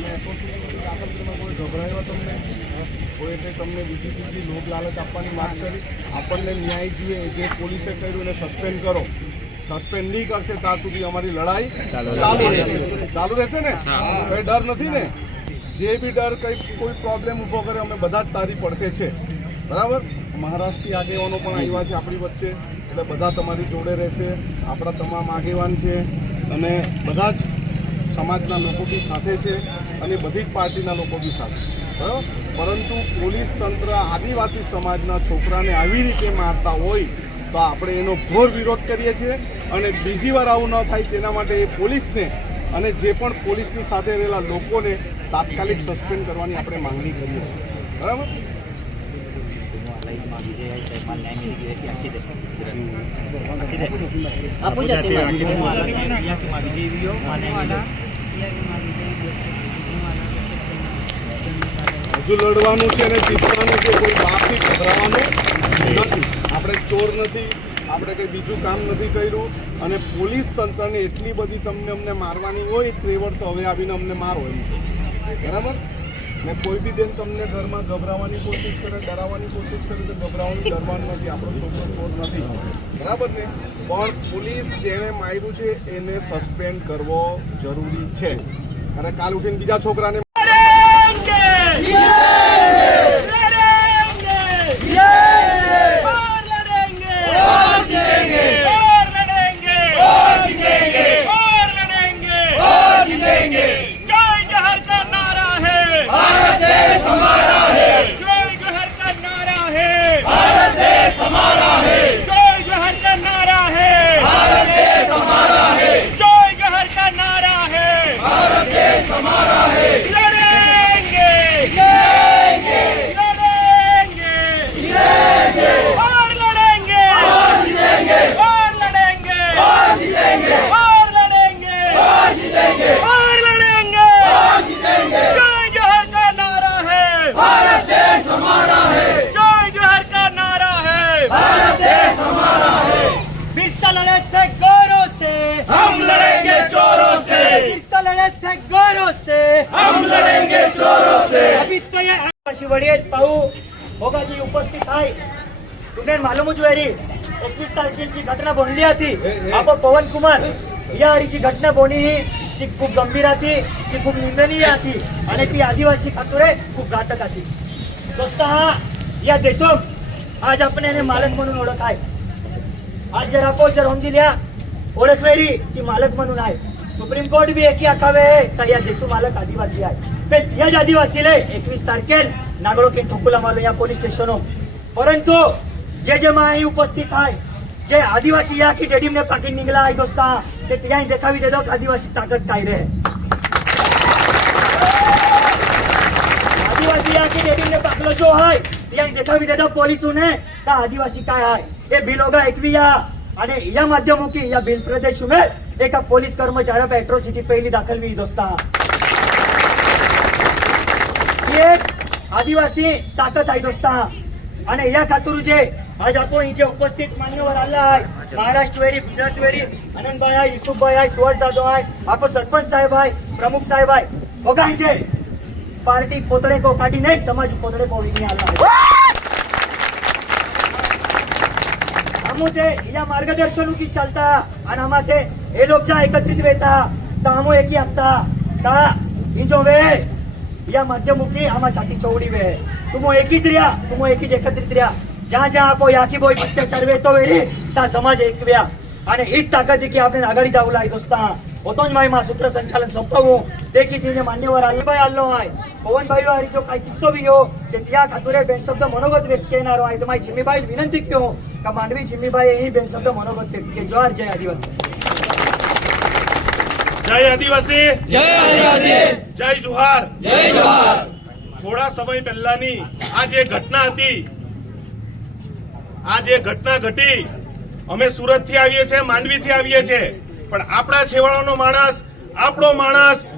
તમે એટ્રોસિટી દાખલ કરવા કોઈ ગભરાયો તમને કોઈ એટલે તમને બીજી ત્રીજી લોભ લાલચ આપવાની વાત કરી? આપણને ન્યાય જોઈએ. જે પોલીસે કર્યું એને સસ્પેન્ડ કરો. સસ્પેન્ડ નહીં કરશે ત્યાં સુધી અમારી લડાઈ ચાલુ રહેશે ને? કઈ ડર નથી ને? જે બી ડર કોઈ પ્રોબ્લેમ ઊભો કરે અમે બધા જ તારી પડતે છે, બરાબર? મહારાષ્ટ્રની આગેવાનો પણ આવ્યા છે આપણી વચ્ચે, એટલે બધા તમારી જોડે રહેશે. આપણા તમામ આગેવાન છે અને બધા જ સમાજના લોકો બી સાથે છે અને બધી જ પાર્ટીના લોકો બી સાથે, બરાબર? પરંતુ પોલીસ તંત્ર આદિવાસી સમાજના છોકરાને આવી રીતે મારતા હોય તો આપણે એનો ઘોર વિરોધ કરીએ છીએ અને બીજી વાર આવું ન થાય તેના માટે એ પોલીસને અને જે પણ પોલીસની સાથે રહેલા લોકોને તાત્કાલિક સસ્પેન્ડ કરવાની આપણે માંગણી કરીએ છીએ, બરાબર? હજુ લડવાનું છે અને જીતવાનું છે. કોઈ બાપથી ગભરાવાનું નથી. આપણે ચોર નથી, આપણે કંઈ બીજું કામ નથી કર્યું. અને પોલીસ તંત્રને એટલી બધી તમને અમને મારવાની હોય ત્રેવડ તો હવે આવીને અમને મારો એમ, બરાબર? ને કોઈ બી બેન તમને ઘરમાં ગભરાવાની કોશિશ કરે, ડરાવવાની કોશિશ કરે તો ગભરાવાનું ડરવાનું નથી. આપણો છોકરો ચોર નથી, બરાબર ને? પણ પોલીસ જેણે માર્યું છે એને સસ્પેન્ડ કરવો જરૂરી છે. અને કાલ ઉઠીને બીજા છોકરાને उपस्थित आहे. तुम्हाला मालूमच वेरी 21 तारखेची घटना बनली होती. आपण पवन कुमार या हरीची घटना बोनी ही ती खूप गंभीर होती, ती खूप निंदनीय होती आणि ती आदिवासी खातुरे खूप घातक होती. दोस्त हा या देशों आज आपण याने मालक म्हणून ओळख आहे. आज जर आपण जर समजी लिया ओळख वेरी ती मालक म्हणून आहे. सुप्रीम कोर्ट भी एकी आखावे तर या देशो मालक आदिवासी आहे. पण याच आदिवासीले 21 तारखेल नागडो के ठोकुला मालो या पोलीस स्टेशनो. परंतु जे माही उपस्थित आहे, जे आदिवासी या की डेडीम ने पाकिट निघला आहे दोस्ता, ते त्याही देखावी देतो आदिवासी ताकद काय रे. आदिवासी या की डेडीम ने पाकलो जो आहे त्याही देखावी देतो पोलिसोने का आदिवासी काय आहे. हे बिल होगा एकविया आणि या माध्यमोकी या बिल प्रदेश में एका पोलीस कर्मचारी पे एट्रोसिटी पहिली दाखल हुई दोस्ता. ये आदिवासी ताकद आहे दोस्ता. आणि या खातूर जे आज आपण इथे उपस्थित मान्यवर आला आहे, महाराष्ट्र वेरी, गुजरात वेरी, आनंदभाई आहे, युसुफभाई आहे, सुहास दादा आहे, आपण सरपंच साहेब आहे, प्रमुख साहेब आहे. बघा इथे पार्टी पोतडे को काढी नाही, समाज पोतडे को विनी आला. ते या मार्गदर्शन की चलता आणि आम्हाला हे लोक ज्या एकत्रित वेता तर आम्ही एकी आत्ता का इंजो वे या माध्यमुखी आम्हा छाती चौडी वे तुम एकीच रिया, तुम एकीच एकत्रित रिया. जहाँ जहाँ आपो याकी बोई अत्याचार वेतो वेरी ता समाज एक व्या आणि हीच ताकद की आपण आघाडी जाऊ लाई दोस्ता. होतोच माई मा सूत्र संचालन संपवू ते की जे मान्यवर आलभाई आलो आहे, पवन भाई वारी जो काही किस्सो भी हो ते त्या खातुरे बेनशब्द मनोगत व्यक्त करणार आहे. तर माई जिम्मीबाई विनंती क्यों का मांडवी जिम्मीबाई ही बेनशब्द मनोगत व्यक्त के. जोहार. जय आदिवासी. जय आदिवासी. जय आदिवासी. जय जोहार. जय जोहार. થોડા સમય પહેલાની આ જે ઘટના હતી, આ જે ઘટના ઘટી, અમે સુરત થી આવીએ છીએ, માંડવી થી આવીએ છીએ, પણ આપણા છેવાડાનો માણસ,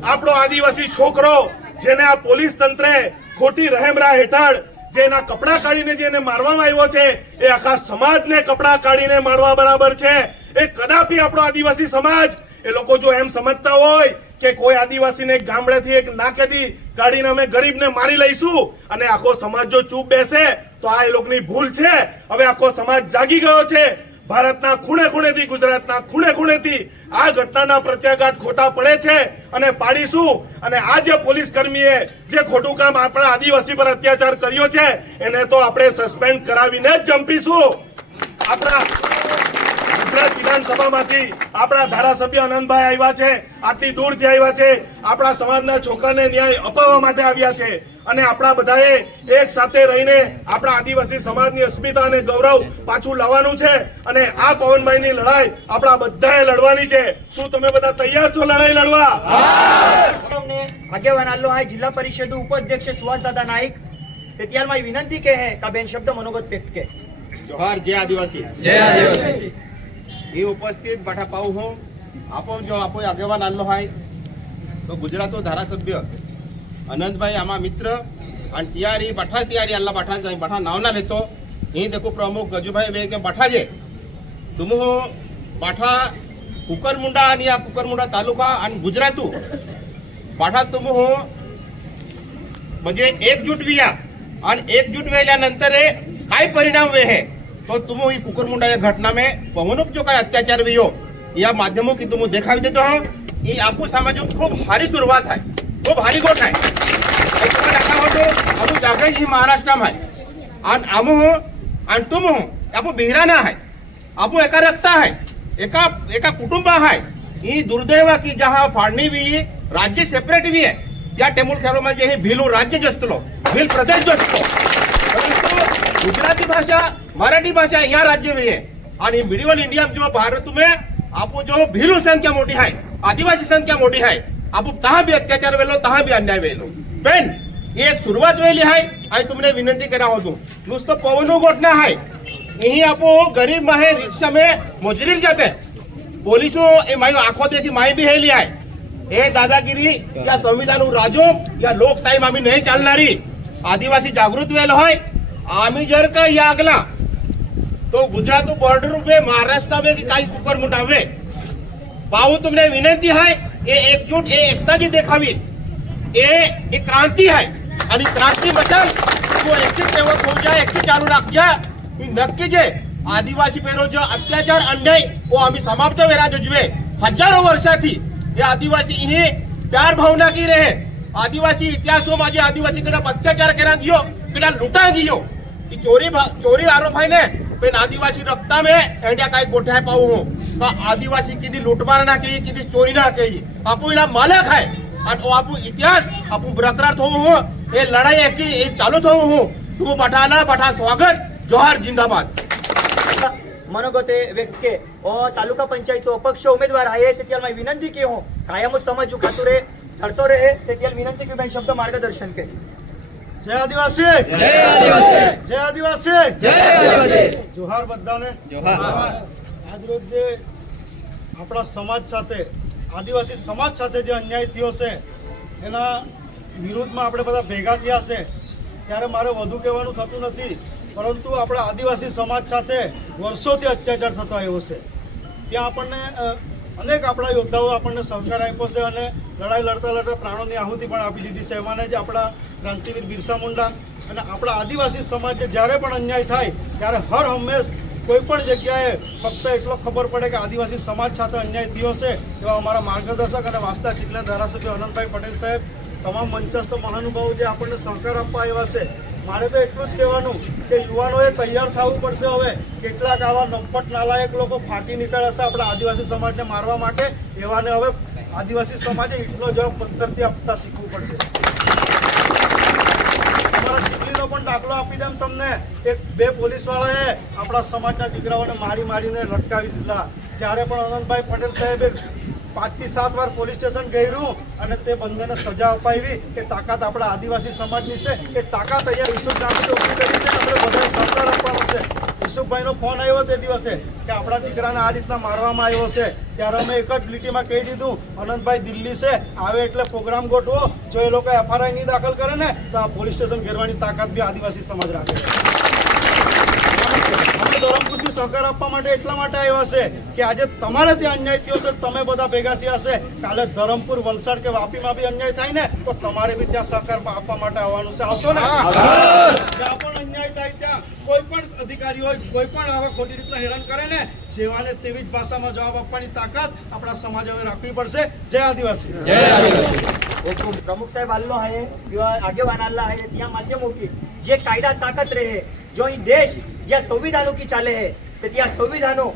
આપણો આદિવાસી છોકરો જેને આ પોલીસ તંત્રે ખોટી રહેમરા હેઠળ જેના કપડા કાઢીને જેને મારવામાં આવ્યો છે, એ આખા સમાજને કપડા કાઢીને મારવા બરાબર છે. એ કદાપી આપણો આદિવાસી સમાજ એ લોકો જો એમ સમજતા હોય કે કોઈ આદિવાસીને એક ગામડેથી એક નાકેથી કાઢીને અમે ગરીબને મારી લઈશું અને આખો સમાજ જો ચૂપ બેસે તો આ એ લોકોની ભૂલ છે. હવે આખો સમાજ જાગી ગયો છે. ભારતના ખૂણે ખૂણેથી, ગુજરાતના ખૂણે ખૂણેથી આ ઘટનાના પ્રત્યાઘાત ખોટા પડે છે અને પાડીશું. અને આ જે પોલીસ કર્મીએ જે ખોટું કામ આપણા આદિવાસી પર અત્યાચાર કર્યો છે એને તો આપણે સસ્પેન્ડ કરાવીને જ જંપીશું. આપણા ગુજરાત વિધાનસભામાંથી આપણા ધારાસભ્ય અનંતભાઈ આવ્યા છે, આટલી દૂરથી આવ્યા છે, આપણા સમાજના છોકરાને ન્યાય અપાવવા માટે આવ્યા છે અને આપણા બધાએ એક સાથે રહીને આપણા આદિવાસી સમાજની અસ્મિતા અને ગૌરવ પાછું લાવવાનું છે અને આ પવનભાઈની લડાઈ આપણા બધાએ લડવાની છે. શું તમે બધા તૈયાર છો લડાઈ લડવા? આગેવાन आलो है जिला परिषद उपाध्यक्ष सुभाष दादा नाईक तेतियाल माई विनंती के है का बेन शब्द मनोगत व्यक्त के जोहार जय आदिवासी. जय आदिवासी. मी उपस्थित बाठा पाहू હું આપો જો આપો આગેવાન આલો હાય તો ગુજરાતો ધારાસભ્ય અનંતભાઈ આમાં મિત્ર અને તિયારી બાઠા તિયારી આલ્લા બાઠા જાય બાઠા નાવના લેતો અહીં દેખો પ્રમુખ ગજુભાઈ બે કે બાઠા જે તુમ બાઠા કુકરમુંડા અને આ કુકરમુંડા તાલુકા અને ગુજરાતું બાઠા તુમ म्हणजे एकजूट विया आणि एकजूट वेल्यानंतर काय परिणाम वे है तो तुम ही कुकरमुंडा या घटना में पवनुक जो काय अत्याचार हुई या माध्यमों की तुम दिखावी देते हो ये आपको समाज खूब हारी शुरुआत है, खूब हारी गोट है. अमु जागा ही महाराष्ट्र में आणि आमू हो आणि तुम हो आपू बिहराना है, आपू एका रक्ता है, एका एका कुटुंब है. ही दुर्दैव की जहाँ फाड़नी हुई राज्य सेपरेट हुई है त्या टेमुल खेळोમાં જે ભીલું રાજ્ય જ असतो, ભીલ પ્રદેશ જ असतो, परंतु गुजराती भाषा मराठी भाषा यहाँ राज्य में है आणि मिडिवल इंडिया जो भारत में आपको जो भीलू संख्या मोठी है, आदिवासी संख्या मोठी है, आप तहाँ भी अत्याचार वेलो तहाँ भी अन्याय वेलो पण एक सुरुवात वेली है आणि तुमने विनंती करा होतो नुसतं पवनू गोठना है. यही आपको गरीब माहे रिक्शा में मजुरी जाते पोलिसो ए माई आंखों देखी माई भी हेली है. हे दादागिरी या संविधान राजो या लोकशाही आम्ही नाही चालणारी. आदिवासी जागृत वेल होय आम्ही जर का या अगला तो गुजरात बॉर्डर पे महाराष्ट्र में की काही कुकर मुठावे पाहू तुमने विनंती है ये एकजूट ये एकता जी देखावी ये क्रांति है आणि क्रांति मशाल तो एकटी सेवक हो जा एकटी चालू राख जा ही नक्की जे आदिवासी पेरो जो अत्याचार अन्याय वो आम्ही समाप्त वेरा जुजवे हजारों वर्षाથી ये आदिवासी इन्हें प्यार भावना की रहे. आदिवासी इतिहासों में आदिवासी कड़ा अत्याचार करा दियो कड़ा लुटा दियो कि चोरी आरोप है ने पेन आदिवासी रक्ता में एंडिया का गोठा पाऊ हो का आदिवासी किदी लूटमार ना कही किदी चोरी ना कही आपू इना मालक है और आपू इतिहास आपू बरकरार थो हो ये लड़ाई की ये चालू थो हो तुम बठाना बठा स्वागत जोहार जिंदाबाद. मनोगते व्यक्त के और तालुका पंचायत अपक्ष उम्मीदवार है तेतियाल माई विनंती की हो कायम समझ खातू रहे लड़तो रहे तेतियाल विनंती की बेन शब्द मार्गदर्शन के. जय आदिवासी. जय आदिवासी. जय आदिवासी. जय आदिवासी. जोहार बधाने. जोहार. आज रोज जे આપણા સમાજ સાથે આદિવાસી સમાજ સાથે જે અન્યાય થયો છે એના વિરુદ્ધમાં આપણે બધા ભેગા થયા છે ત્યારે મારે વધુ કહેવાનું થતું નથી, પરંતુ આપણા આદિવાસી સમાજ સાથે વર્ષોથી અત્યાચાર થતો આવ્યો છે. ત્યાં આપણને અનેક આપણા યોદ્ધાઓ આપણને સહકાર આપ્યો છે અને લડાઈ લડતા લડતા પ્રાણોની આહુતિ પણ આપી દીધી છે. એમાંને જ આપણા ક્રાંતિવીર બિરસા મુંડા અને આપણા આદિવાસી સમાજને જ્યારે પણ અન્યાય થાય ત્યારે હર હંમેશ કોઈ પણ જગ્યાએ ફક્ત એટલો ખબર પડે કે આદિવાસી સમાજ સાથે અન્યાય થયો છે એવા અમારા માર્ગદર્શક અને વાસ્તા ચીખલા ધારાસભ્ય અનંતભાઈ પટેલ સાહેબ, તમામ મંચસ્થ મહાનુભાવો જે આપણને સહકાર આપવા આવ્યા છે. મારે તો એટલું જ કહેવાનું કે યુવાનોએ તૈયાર થવું પડશે. હવે કેટલાક આવા નફટ નાલાયક લોકો ફાટી નીકળ્યા છે આપણા આદિવાસી સમાજને મારવા માટે, એવાને હવે આદિવાસી સમાજે ઈટનો જવાબ પથ્થરથી આપતા શીખવું પડશે. અમારા ચીખલીનો પણ દાખલો આપી દઉં તમને. એક બે પોલીસવાળાએ આપણા સમાજના દીકરાઓને મારીને લટકાવી દીધા. ત્યારે પણ અનંતભાઈ પટેલ સાહેબે 5 થી 7 વાર પોલીસ સ્ટેશન ગયું અને તે બંનેને સજા અપાવી. એ તાકાત આપણા આદિવાસી સમાજની છે. એ તાકાત અહીંયા યુસુફ ગાંધી ઉભી કરી છે. આપણે બધાને સહકાર આપવાનો છે. યુસુફભાઈનો ફોન આવ્યો તે દિવસે કે આપણા દીકરાને આ રીતના મારવામાં આવ્યો છે, ત્યારે અમે એક જ લીટીમાં કહી દીધું અનંતભાઈ દિલ્હી છે, આવે એટલે પ્રોગ્રામ ગોઠવો. જો એ લોકો FRI નહીં દાખલ કરે ને તો આ પોલીસ સ્ટેશન ઘેરવાની તાકાત બી આદિવાસી સમાજ રાખે છે. ધરમપુરથી સહકાર આપવા માટે એટલા માટે આવ્યા છે કે આજે તમારે ત્યાં અન્યાય થયો છે, તમે બધા ભેગા થયા છે, કાલે ધરમપુર, વલસાડ કે વાપીમાં બી અન્યાય થાય ને તો તમારે બી ત્યાં સહકાર આપવા માટે આવવાનું છે. આવશો ને? જ્યાં પણ અન્યાય થાય ત્યાં કોઈ પણ અધિકારી હોય, કોઈ પણ આવા ખોટી રીતના હેરાન કરે ને, જેવાને તેવી જ ભાષામાં જવાબ આપવાની તાકાત આપણા સમાજ હવે રાખવી પડશે. જય આદિવાસી. प्रमुख साहब आल्लो है किंवा आगेवान आल्ला है त्या माध्यमों की जे कायदा ताकत रहे जो ही देश ज्या संविधानों की चाले है ते त्या संविधानो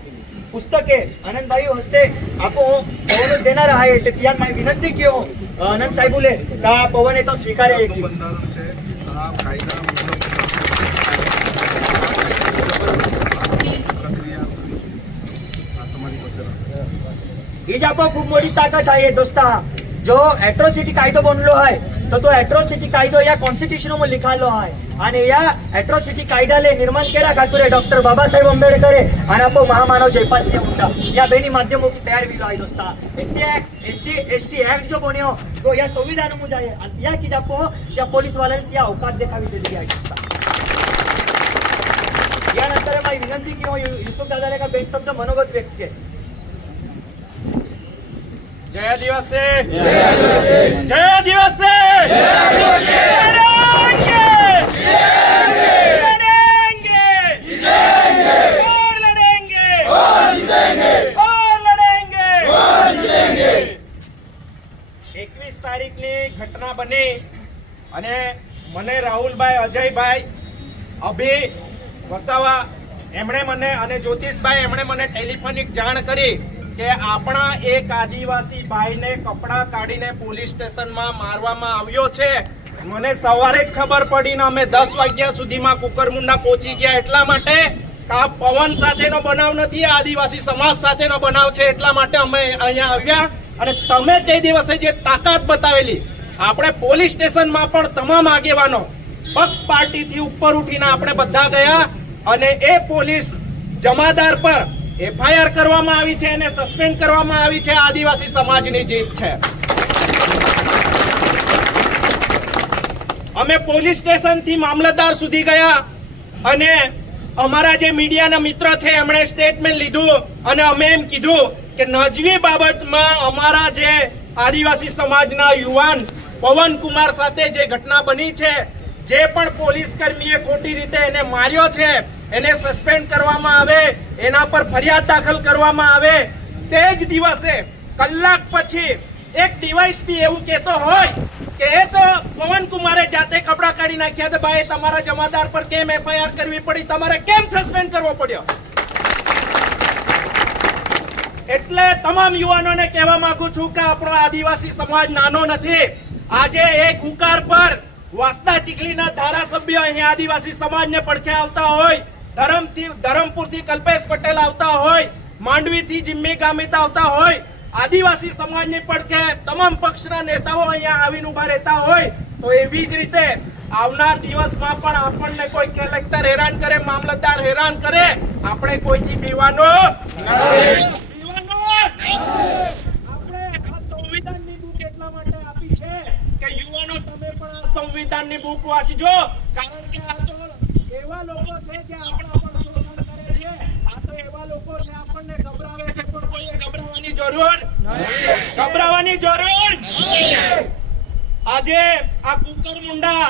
पुस्तके आनंदभाई हस्ते आपो पवन देणार आहे ते त्या मैं विनंती की हो आनंद साहेबुले का पवन तो स्वीकारे की બંધારણ છે આ કાયદા મુજબ પ્રક્રિયા આ તમારી પાસે રાખો. ही जापो खूप मोठी ताकद आहे दोस्ता. जो एट्रोसिटी कायदो बनलो आहे तो एट्रोसिटी कायदो या कॉन्स्टिट्यूशन में लिखालो आहे आणि या एट्रोसिटी कायद्याले निर्माण केला खातुरे डॉक्टर बाबासाहेब आंबेडकर आणि आपो महामानव जयपाल सिंह हुंडा या बेनी माध्यमों की तयार विलो आहे दोस्ता. SC/ST एक्ट जो बन्यो तो या संविधान में जाए आणि या की जापो त्या पोलीस वाल्याला त्या अवकाश देखावी दिली आहे दोस्ता. यानंतर मी विनंती की हो युसुफ दादाले का बेन शब्द मनोगत व्यक्त के. जय आदिवासी, जय आदिवासी, जय आदिवासी, जय आदिवासी, लड़ेंगे, जीतेंगे, और लड़ेंगे, और जीतेंगे, और लड़ेंगे, और जीतेंगे. 21 તારીખની ઘટના બની અને મને રાહુલભાઈ, અજયભાઈ, અભી વસાવા એમણે મને અને જ્યોતિષભાઈ એમણે મને ટેલિફોનિક જાણ કરી કે આપણા એક આદિવાસી ભાઈને કપડા કાઢીને પોલીસ સ્ટેશનમાં મારવામાં આવ્યો છે. મને સવારે જ ખબર પડી ને અમે 10 વાગ્યા સુધીમાં કુકરમુંડા પહોંચી ગયા. એટલા માટે આ પવન સાથેનો બનાવ નથી, આદિવાસી સમાજ સાથેનો બનાવ છે. એટલા માટે અમે અહીંયા આવ્યા અને તમે તે દિવસે જે તાકાત બતાવેલી, આપણે પોલીસ સ્ટેશનમાં પણ તમામ આગેવાનો પક્ષ પાર્ટીથી ઉપર ઉઠીને આપણે બધા ગયા અને એ પોલીસ જમાદાર પર FIR કરવામાં આવી છે અને સસ્પેન્ડ કરવામાં આવી છે. આદિવાસી સમાજની જીત છે. અમે પોલીસ સ્ટેશનથી મામલતદાર સુધી ગયા અને અમારા જે મીડિયાના મિત્ર છે એમણે સ્ટેટમેન્ટ લીધું અને અમે એમ કીધું કે નજીવી બાબતમાં અમારા જે આદિવાસી સમાજના યુવાન પવનકુમાર સાથે જે ઘટના બની છે, જે પણ પોલીસ કર્મીએ ખોટી રીતે એને માર્યો છે એને સસ્પેન્ડ કરવામાં આવે, એના પર ફરિયાદ દાખલ કરવામાં આવે. તે જ દિવસે કલાક પછી એક ડીવાયએસપી એવું કહેતો હોય કે એ તો પવનકુમારે જાતે કપડા કાઢી નાખ્યા તો ભાઈ તમારા જમાદાર પર કેમ FIR કરવી પડી, તમારે કેમ સસ્પેન્ડ કરવો પડ્યો. એટલે તમામ યુવાનોને કહેવા માંગુ છું કે આપણો આદિવાસી સમાજ નાનો નથી. આજે એક હુકાર પર વાસદા ચીખલીના ધારાસભ્ય અહીંયા આદિવાસી સમાજને પડખે આવતા હોય, ધરમપુરથી કલ્પેશ પટેલ આવતા હોય, માંડવીથી જિમ્મી ગામિત આવતા હોય, આદિવાસી સમાજની પડખે તમામ પક્ષના નેતાઓ અહીંયા આવીને ઉભા રહેતા હોય, તો એવી જ રીતે આવનાર દિવસમાં પણ આપણને કોઈ કલેક્ટર હેરાન કરે, મામલતદાર હેરાન કરે, આપણે કોઈથી બીવાનો આપણે આ સંવિધાનની બુક એટલા માટે આપી છે કે યુવાનો તમે પણ આ સંવિધાનની બુક વાંચજો. કારણ કે આ તો એવા લોકો છે જે આપણા પર શોષણ કરે છે, આ તો એવા લોકો છે આપણને ગભરાવે છે, પણ કોઈએ ગભરાવાની જરૂર નહીં, ગભરાવાની જરૂર નહીં. આજે આ કુકરમુંડા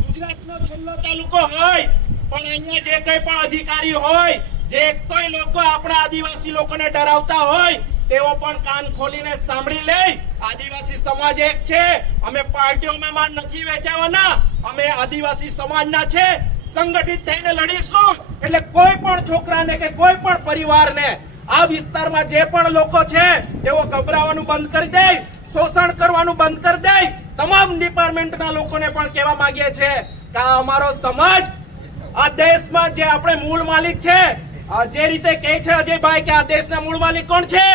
ગુજરાતનો છેલ્લો તાલુકો હોય પણ અહીંયા જે કંઈ પણ અધિકારી હોય, જે કોઈ લોકો આપણા આદિવાસી લોકોને ડરાવતા હોય તેઓ પણ કાન ખોલીને સાંભળી લે. આદિવાસી સમાજ એક છે, અમે પાર્ટીઓમાં માન નથી વેચાવાના, અમે આદિવાસી સમાજના છે. સંગઠિત થઈને લડીશું એટલે કોઈ પણ છોકરાને કે કોઈ પણ પરિવારને આ વિસ્તારમાં જે પણ લોકો છે તેઓ ગભરાવાનું બંધ કરી દે, શોષણ કરવાનું બંધ કરી દે. તમામ ડિપાર્ટમેન્ટના લોકોને પણ કહેવા માંગીએ છીએ કે આ અમારો સમાજ આ દેશમાં જે આપણે મૂળ માલિક છે, આ જે રીતે કહે છે અજયભાઈ કે આ દેશના મૂળ માલિક કોણ છે?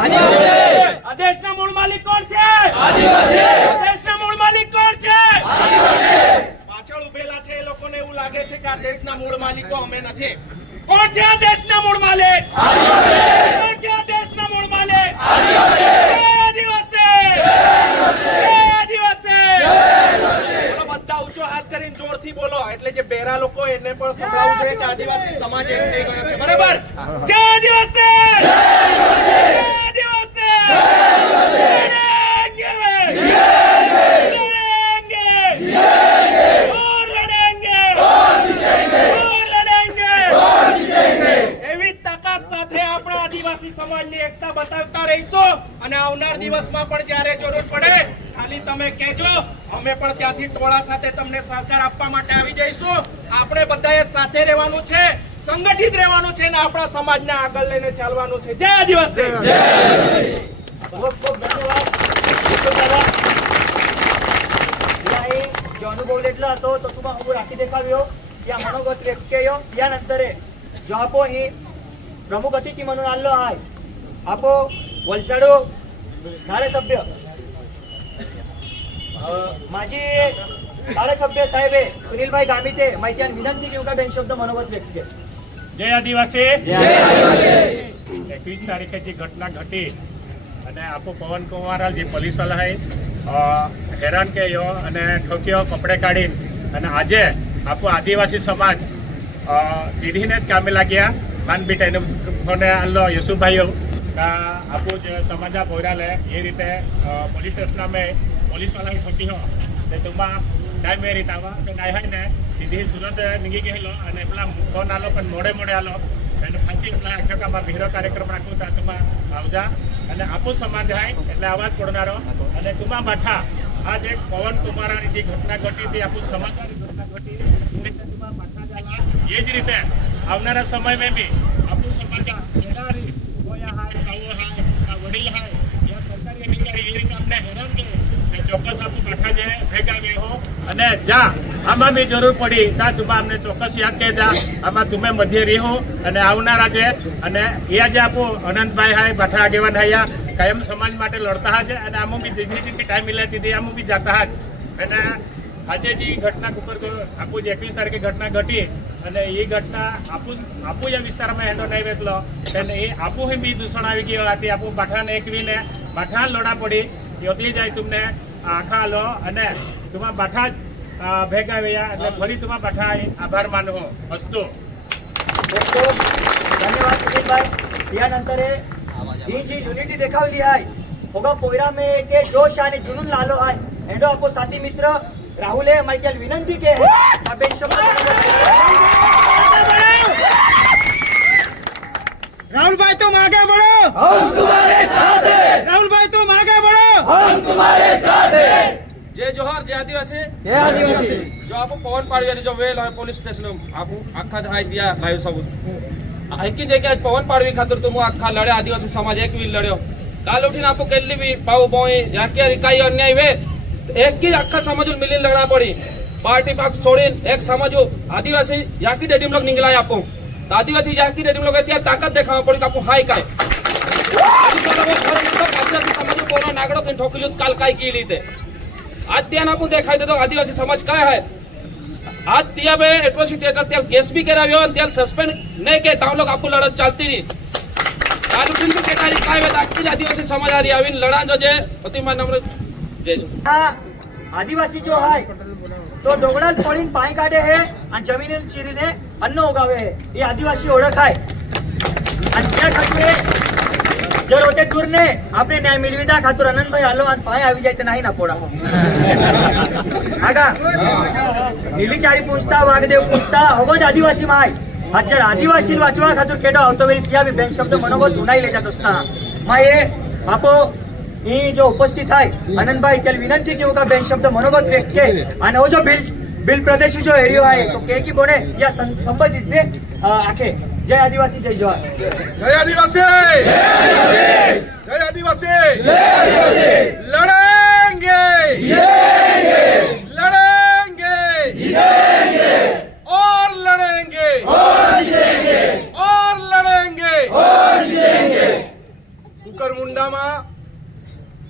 આદિવાસી. આ દેશના મૂળ માલિક કોણ છે? આદિવાસી. આ દેશના મૂળ માલિક કોણ છે? આદિવાસી. પાછળ ઉભેલા છે એ લોકોને એવું લાગે છે કે આ દેશના મૂળ માલિકો અમે નથી. કોણ છે આ દેશના મૂળ માલિક? આદિવાસી. કોણ છે આ દેશના મૂળ માલિક? આદિવાસી. આદિવાસી. આદિવાસી. બોલો બધા ઊંચો હાથ કરીને જોરથી બોલો. એટલે જે બહેરા લોકો એને પણ સંભળાવવું જોઈએ કે આદિવાસી સમાજ એક થઈ ગયો છે. બરાબર? જય આદિવાસી! જય આદિવાસી! લડેંગે! લડેંગે! और लड़ेंगे! और लड़ेंगे! એવી તાકાત સાથે આપણે આદિવાસી સમાજની એકતા બતાવતા રહીશું અને આવનાર દિવસમાં પણ જ્યારે જરૂર પડે ખાલી તમે કહેજો, અમે પણ ત્યાંથી ટોળા સાથે તમને સહકાર આપવા માટે આવી જઈશું. આપણે બધાએ સાથે રહેવાનું છે, સંગઠિત રહેવાનું છે અને આપણા સમાજને આગળ લઈને ચાલવાનું છે. જય આદિવાસી! ખૂબ ખૂબ ધન્યવાદ. વિષ્ણુ દાદા. या जो अनुभव घेतला तो तुम्हाला હું રાખી દેખાવ્યો या मनोगत व्यक्त केयो. यानंतर जो आपो ही प्रमुख अतिथी म्हणून आलो आहे आपो वलसाडो धारासभ्य माजी धारासभ्य साहेब सुनीलभाई गामिते माहिती आणि विनंती घेऊ का बेन शब्द मनोगत व्यक्त केले. જય આદિવાસી. જય આદિવાસી. 21 તારીખે જે ઘટના ઘટી અને આપો પવન કુમાર જે પોલીસવાળા હે હેરાન કર્યો અને ઠોક્યો કપડે કાઢી અને આજે આપો આદિવાસી સમાજ દીદીને જ કામે લાગ્યા. માનબીટા એને ફોને આલો યશુભાઈઓ આપો જે સમાજા પોરાલે એ રીતે પોલીસ સ્ટેશનમાં પોલીસવાળા ઠોકી હો તે તુમા ટાઈમ એ રીતે આવા તો નાય હોય ને દીદી સુરત નીકળી ગયેલો અને પેલા ફોન આલો પણ મોડે મોડે આલો અને પાછી પેલા આખા ભીરો કાર્યક્રમ રાખવું હતા તુમા આવજા અને આપો સમાજ હાય એટલે અવાજ પડનારો અને તુમા બાઠા આ જે પવન કુમારાની જે ઘટના ઘટી હતી આપું સમાચારની ઘટના ઘટી એ રીતે તુમા બાઠા जाला એ જ રીતે આવનારા સમયમાં બી આપણું સમાચાર હેરારી ગોયા હાય કાવો હાય વડીલ હાય યા સરકારી અધિકારી એ રીતે અમને હેરાન કરે ચોક્કસ આપણું બાઠા જે ભેગા વે હો અને જા આમાં બી જરૂર પડી ત્યાં તુમા અમને ચોક્કસ યાદ કહેજા આમાં તમે મધ્ય રહો અને આવનારા છે અને એ આજે આપો અનંતભાઈ હાય બાઠા આગેવાન હાયા કાયમ સમાજ માટે લડતા હાજે અને આમાં બી જેટલી જેટલી ટાઈમ મિલે દીધી આમાં બી જાતા હાજ અને આજે જે ઘટના ઉપર આપું જે 21 તારીખે ઘટના ઘટી અને એ ઘટના આપું જે વિસ્તારમાં હેન્ડો નહીં વેચલો અને એ આપું બી દૂષણ આવી ગયો હતી આપું બાઠાને એકવીને બાઠા લડા પડી યોતી જાય તમને આખા લો અને तुम्हा बाठा भेगा वेया એટલે ફરી तुम्हा बाठा આભાર માનવો હસતો. धन्यवाद सुनीलभाई. यानंतर ही जी युनिटी देखावली आहे होगा पोयरा में के जोश आणि जुनून लालो आहे एंडो आपो साथी मित्र राहुल है माइकल विनंती के है अबे शब्द राहुल भाई तुम आगे बढ़ो, हम तुम्हारे साथ हैं. राहुल भाई तुम आगे बढ़ो. हम तुम्हारे साथ हैं. जय जोहार जय आदिवासी. जय आदिवासी. जो आप पवन पाड़वी जो वेल है पोलीस स्टेशन आप आखा हाई दिया लाइव सबूत ऐकी जगह पवन पाड़वी खातर तुम आखा लड़े आदिवासी समाज एक भी लड़ो काल उठीने आप केली भी पाव बोई जाके काही अन्याय वे एक की आखा समाज मिली लड़ा पड़ी पार्टी पक्ष छोड़ी एक समाज आदिवासी याकी डेडीम लोग निकलाय आपो आदिवासी याकी डेडीम लोग त्या ताकत देखावा पड़ी आपो हाय काय आदिवासी समाज कोना नागडो तीन ठोकली काल काय केली ते आज त्यानं आपण देखाय देतो आदिवासी समाज काय आहे आज त्या बे एट्रोसिटी येतात त्याला केस बी करावी आणि त्याला सस्पेंड नाही के ताव लोक आपण लढत चालती नाही काल उठून बी के तारीख काय वेत आखी आदिवासी समाज आरी आवीन लढा जो जे अतिमान नम्र जय जो हा आदिवासी जो आहे तो डोंगरात पडीन पाय काढे है आणि जमिनीवर चिरीने अन्न उगावे है ही आदिवासी ओळख आहे आणि त्या खातिर जर होते दूर ने आपने न्याय मिलविदा खातर आनंदभाई आलो आणि पाय આવી જાય તો નહીં ના પોડા आगा मिलीचारी पूछता वागदेव पूछता होगो आदिवासी माय अच्छा आदिवासी वाचवा खातर केडो આવતો વેરી ત્યાં બી બેન શબ્દ મનોગત ઉનાઈ લેજા દોસ્તા માયે આપો ही जो उपस्थित आहे आनंदभाई त्याला विनंती की का बेन शब्द मनोगत व्यक्त के आणि हो जो बिल प्रदेश जो एरिया आहे तो के की बोने या संबंधित ने आखे जय आदिवासी जय जोहार. जय आदिवासी. जय आदिवासी. लड़ेंगे लड़ेंगे और लड़ेंगे और लड़ेंगे કુકરમુંડામાં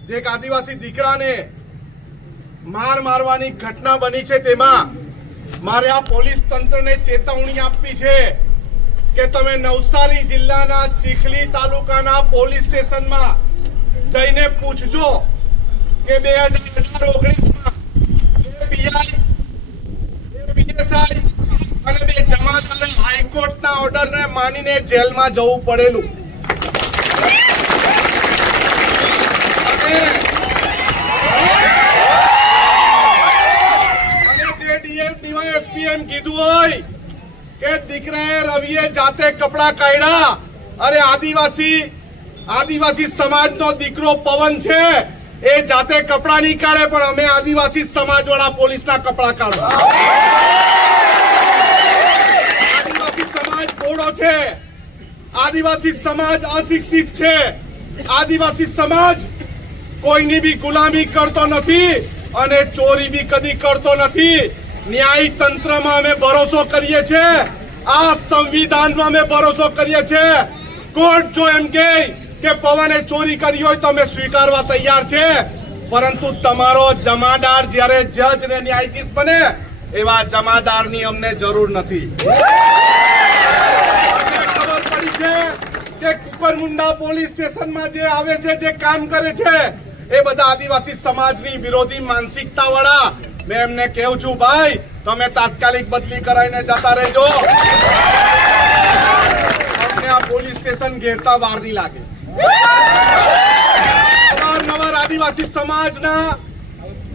જે એક આદિવાસી દીકરાને મારવાની ઘટના બની છે તેમાં મારે આ પોલીસ તંત્રને ચેતવણી આપવી છે કે તમે નવસારી જિલ્લાના ચીખલી તાલુકાના પોલીસ સ્ટેશનમાં જઈને પૂછજો કે 2018-19 માં પીએસઆઈ કોર્ટના ઓર્ડરને માનીને જેલમાં જવું પડેલું. અને જે ડીવાયએસપી એમ કીધું હોય કે દીકરાએ રવિએ જાતે કપડા કાઢ્યા, અરે આદિવાસી સમાજનો દીકરો પવન છે એ જાતે કપડા નહીં કાઢે, પણ અમે આદિવાસી સમાજ વાળા પોલીસના કપડા કાઢવા. આદિવાસી સમાજ ભોળો છે, આદિવાસી સમાજ અશિક્ષિત છે, આદિવાસી સમાજ કોઈની બી ગુલામી કરતો નથી અને ચોરી બી કદી કરતો નથી. ન્યાયિક તંત્રમાં અમે ભરોસો કરીએ છીએ, આ સંવિધાનમાં અમે ભરોસો કરીએ છીએ. કોર્ટ જો એમ કહે કે પવને ચોરી કરી હોય તો અમે સ્વીકારવા તૈયાર છે, પરંતુ તમારો જમાદાર જ્યારે જજ ને ન્યાયાધીશ બને એવા જમાદારની અમને જરૂર નથી. અમને ખબર પડી છે કે કુકરમુંડા પોલીસ સ્ટેશનમાં જે આવે છે, જે કામ કરે છે, એ બધા આદિવાસી સમાજની વિરોધી માનસિકતા વાળા. મેં એમને કહું છું, ભાઈ તમે તાત્કાલિક બદલી કરાવીને જતા રહેજો. અમને આ પોલીસ સ્ટેશન ઘેરતા વાર નહીં લાગે. અવારનવાર આદિવાસી સમાજના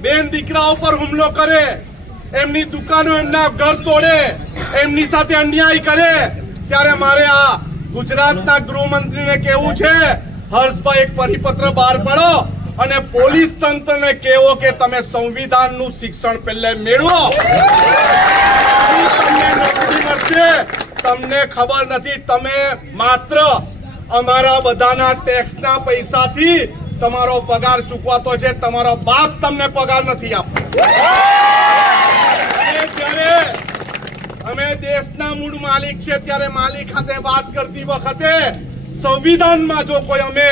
બેન દીકરાઓ પર હુમલો કરે, એમની દુકાનો, એમના ઘર તોડે, એમની સાથે અન્યાય કરે, ત્યારે મારે આ ગુજરાતના ગૃહમંત્રીને કહેવું છે, હર્ષભાઈ એક પરિપત્ર બહાર પાડો અને પોલીસ તંત્રને કહેવો કે તમે સંવિધાનનું શિક્ષણ પહેલે મેળવો. તમને નોકરી મળશે, તમને ખબર નથી. તમે માત્ર અમારા બધાના ટેક્સના પૈસાથી તમારો પગાર ચૂકવાતો છે, તમારો બાપ તમને પગાર નથી આપતો. જ્યારે અમે દેશના મૂળ માલિક છે ત્યારે માલિક સાથે વાત કરતી વખતે સંવિધાનમાં જો કોઈ અમે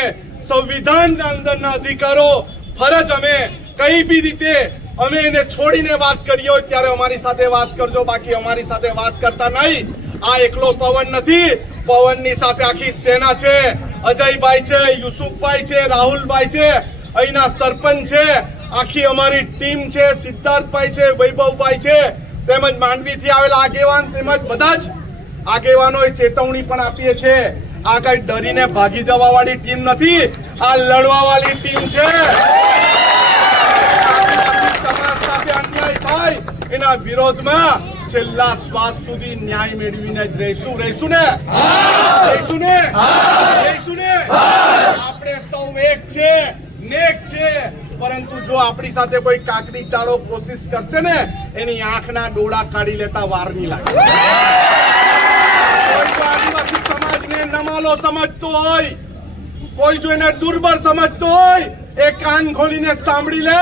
સંવિધાનના અંદરના અધિકારો ફરજ અમે કઈ બી રીતે અમે એને છોડીને વાત કરી હોય ત્યારે અમારી સાથે વાત કરજો, બાકી અમારી સાથે વાત કરતા નહીં. આ એકલો પવન નથી, પવનની સાથે આખી સેના છે. અજયભાઈ છે, યુસુફભાઈ છે, રાહુલભાઈ છે, અહીંના સરપંચ છે, આખી અમારી ટીમ છે, સિદ્ધાર્થભાઈ છે, વૈભવભાઈ છે, તેમજ માંડવીથી આવેલા આગેવાન, તેમજ બધા જ આગેવાનોએ ચેતવણી પણ આપીએ છે. આ કઈ ડરીને ભાગી જવા વાળી ટીમ નથી, આ લડવા વાળી ટીમ છે. સમાજ સાથે અન્યાય થાય એના વિરોધમાં છેલ્લા શ્વાસ સુધી ન્યાય મેળવીને જ રહીશું ને. આપણે સૌ એક છે, નેક છે, પરંતુ જો આપણી સાથે કોઈ કાકડી ચાળો કોશિશ કરશે ને એની આંખના ડોળા કાઢી લેતા વાર નહીં લાગે. કોઈ જો આદિવાસી સમાજને નમાલો સમજતો હોય, કોઈ જો એને દુર્બળ સમજતો હોય, એ કાન ખોલીને સાંભળી લે.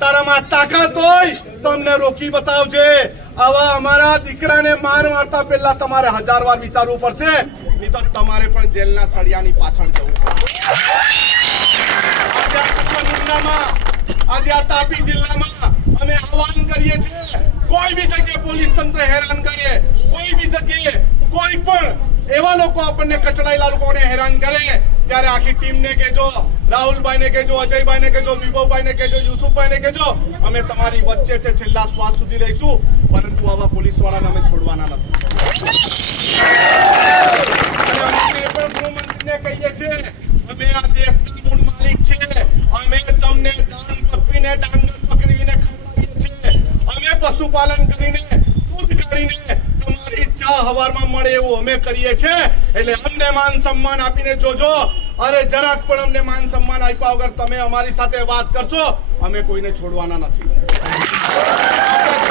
તારામાં તાકાત હોય તો અમને રોકી બતાવજે. આવા અમારા દીકરાને મારતા પહેલા તમારે 1000 વાર વિચારવું પડશે, નહીં તો તમારે પણ જેલના સળિયાની પાછળ જવું પડશે. આજે આ તાપી જિલ્લામાં અમે આહવાન કરીએ છીએ, કોઈ બી જગ્યાએ પોલીસ તંત્ર હેરાન કરે, કોઈ બી જગ્યાએ કોઈ પણ એવા લોકો આપણને કચડાયેલા લોકોને હેરાન કરે, ત્યારે આખી ટીમને કહેજો, રાહુલભાઈને કહેજો, અજયભાઈને કહેજો, વિભવભાઈને કહેજો, યુસુફભાઈને કહેજો, અમે તમારી વચ્ચે છે, છેલ્લા શ્વાસ સુધી રહીશું, પરંતુ આવા પોલીસ વાળાને અમે છોડવાના નથી. અમે પણ ગૃહમંત્રીને કહીએ છીએ, અમે આ દેશના મૂળ માલિક છીએ, અમે તમને દાન પકવીને, ડાંગર પકડીને ખવડાવીએ છીએ, અમે પશુપાલન કરીને દૂધ કાઢીને તમારી ચા હવારમાં મળે એવું અમે કરીએ છીએ. એટલે અમને માન સન્માન આપીને જોજો. અરે જરાક પણ અમને માન સન્માન આપ્યા વગર તમે અમારી સાથે વાત કરશો, અમે કોઈને છોડવાના નથી.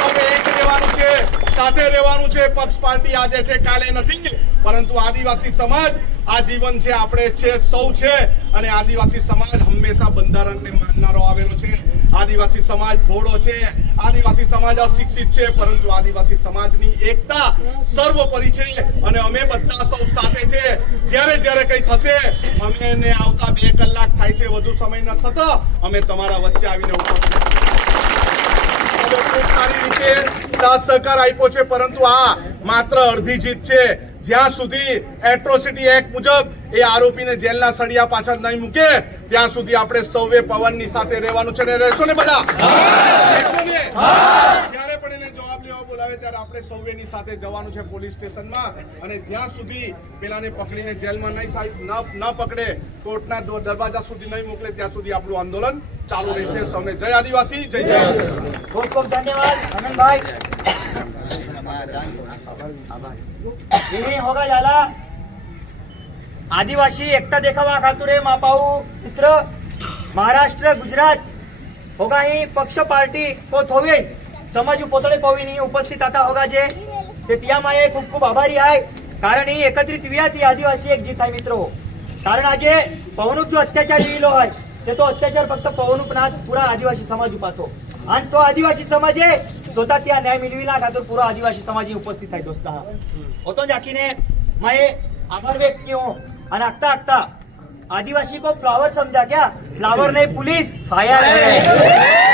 આપણે એક રહેવાનું છે, સાથે રહેવાનું છે. પક્ષ પાર્ટી આજે છે, કાલે નથી, પરંતુ આદિવાસી સમાજ આજીવન છે, આપણે છે, સૌ છે. અને આદિવાસી સમાજ હંમેશા બંધારણને માનનારો આવેલો છે. આદિવાસી સમાજ ભોળો છે, આદિવાસી સમાજ અશિક્ષિત છે, પરંતુ આદિવાસી સમાજની એકતા સર્વોપરી છે. અને અમે બધા સૌ સાથે છે. જ્યારે જ્યારે કંઈ થશે, અમે એને આવતા 2 કલાક થાય છે, વધુ સમય ન થતો, અમે તમારા વચ્ચે આવીને ઉપસ્થિત ખૂબ સારી રીતે સાથ સહકાર આપ્યો છે, પરંતુ આ માત્ર અડધી જીત છે. જ્યાં સુધી એટ્રોસિટી એક્ટ મુજબ એ આરોપીને જેલના સળિયા પાછળ નહીં મૂકે ત્યાં સુધી આપણે સૌએ પવનની સાથે રહેવાનું છે. ને રહેશો ને બધા? જ્યારે પણ એને જવાબ લેવા બોલાવે આવે ત્યારે આપણે સૌ એની સાથે જવાનું છે પોલીસ સ્ટેશનમાં, અને જ્યાં સુધી પેલાને પકડીને જેલમાં ન પકડે, કોર્ટના દરવાજા સુધી નહીં મોકલે, ત્યાં સુધી આપણું આંદોલન ચાલુ રહેશે. સૌને જય આદિવાસી, જય જય આદિવાસી. ખૂબ ખૂબ ધन्यवाद आनंदभाई. इन्हें होगा झाला आदिवासी एकता देखावा खातुरे मापाऊ मित्र महाराष्ट्र गुजरात होगा ही पक्ष पार्टी को थोवे समाज पोतळे पवीनी उपस्थित आता होगा जे ते त्या माये खूप खूप आभारी आहे, कारण ही एकत्रित विया ती आदिवासी एक जीत आहे मित्रो. कारण आजे पवनुक जो अत्याचार लिहिलो आहे ते तो अत्याचार फक्त पवनुक नाच पुरा आदिवासी समाज उपातो, आणि तो आदिवासी समाज आहे स्वतः त्या न्याय मिळविला खातर पुरा आदिवासी समाज ही उपस्थित आहे दोस्ता. होतो जाकीने मैं आभार व्यक्त कियो आणि आगता आगता आदिवासी को फ्लावर समझा क्या, फ्लावर नहीं पुलिस फायर है.